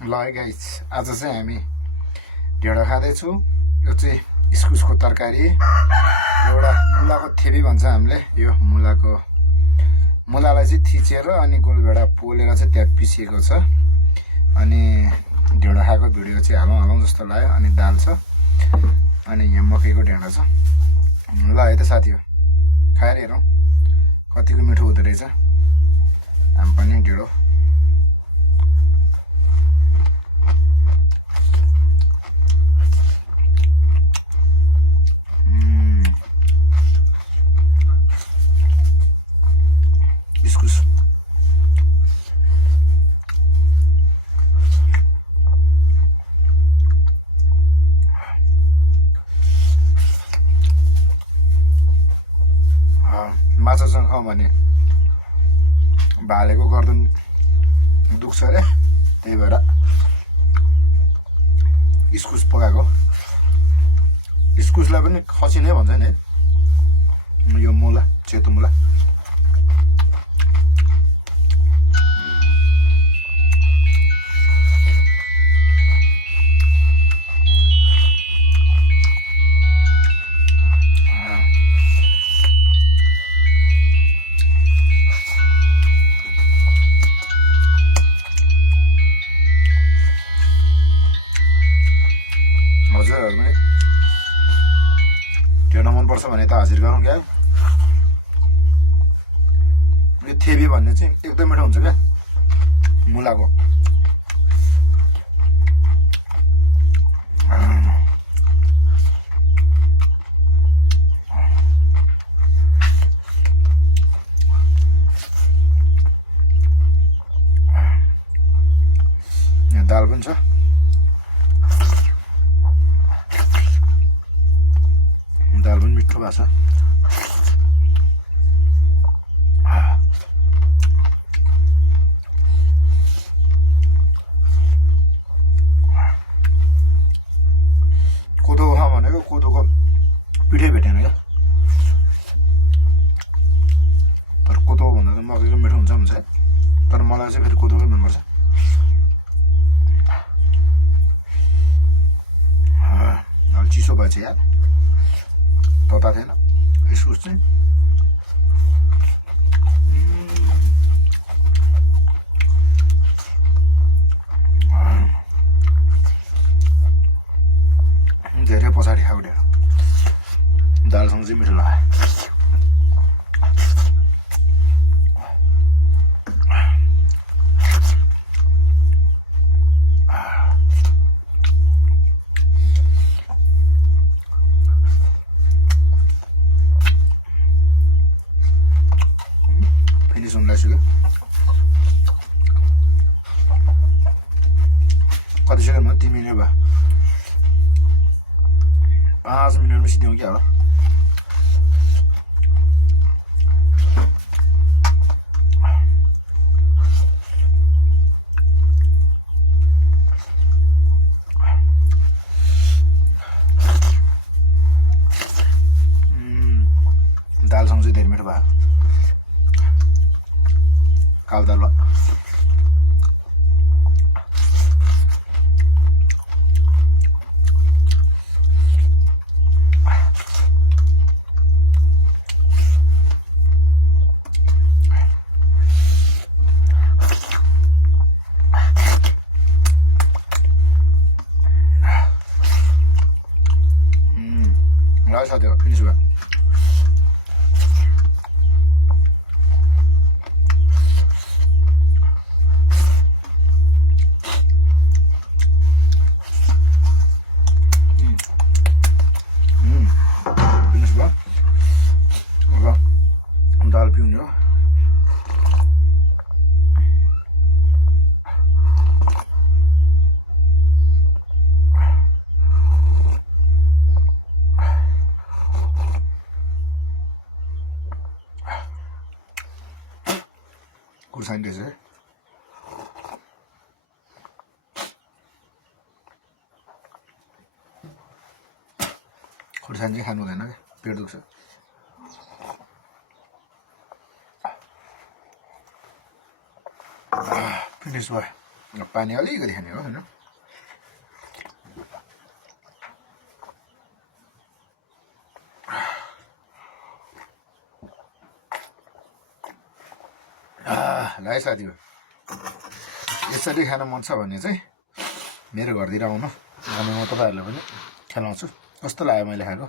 ल है गाइस आज चाहिँ हामी ढेँडो खाँदैछौँ। यो चाहिँ इस्कुसको तरकारी, एउटा मुलाको थेपी भन्छ हामीले। यो मुलालाई चाहिँ थिचेर अनि गोलभेडा पोलेर चाहिँ त्यहाँ पिसिएको छ। अनि ढेँडो खाएको भिडियो चाहिँ हालौँ जस्तो लाग्यो। अनि दाल छ, अनि यहाँ मकैको ढेँडो छ। ल है त साथी हो, खाएर हेरौँ कतिको मिठो हुँदो रहेछ। हामी पनि ढेँडो इस्कुस माछासँग खाउँ भने भालेको गर्दन दुख्छ अरे, त्यही भएर इस्कुस पकाएको। इस्कुसलाई पनि खसी नै भन्छ नि है, यो मुला, सेतो मुला। हजुरहरू पनि ढेँडो मनपर्छ भने त हाजिर गरौँ क्या। यो थेपी भन्ने चाहिँ एकदम मिठो हुन्छ क्या मुलाको। यहाँ दाल पनि छ, दाल पनि मिठो भएको छ। कोदो खाउँ भनेको कोदोको पिठै भेटेन क्या। तर कोदो भन्दा त मकैको मिठो हुन्छ है। तर मलाई चाहिँ फेरि कोदोकै मनपर्छ। अलि चिसो भएछ यार, तता थिएन इस्कुस चाहिँ। धेरै पछाडि खाएको ढेँडो दालसँग चाहिँ मिठो लाग्यो। फिनिस हुन लाग्यो। कति सेकेन्ड भयो? 3 मिनट भयो। 5 मिनटमा सिद्ध्याउँ क्या होला। दालसँग चाहिँ धेरै मिठो भयो। कालो दाल भयो। ल साथी हो, फिनिस भयो। फिनिस भयो। अब दाल पिउने हो। खुर्सानी रहेछ है। खुर्सानी चाहिँ खानु हुँदैन क्या, पेट दुख्छ। फिनिस भयो। पानी अलिकति खाने हो होइन ल है साथीहरू यसरी खान मन छ भने चाहिँ मेरो घरतिर आउनु अनि म तपाईँहरूलाई पनि खेलाउँछु कस्तो लाग्यो मैले खाएको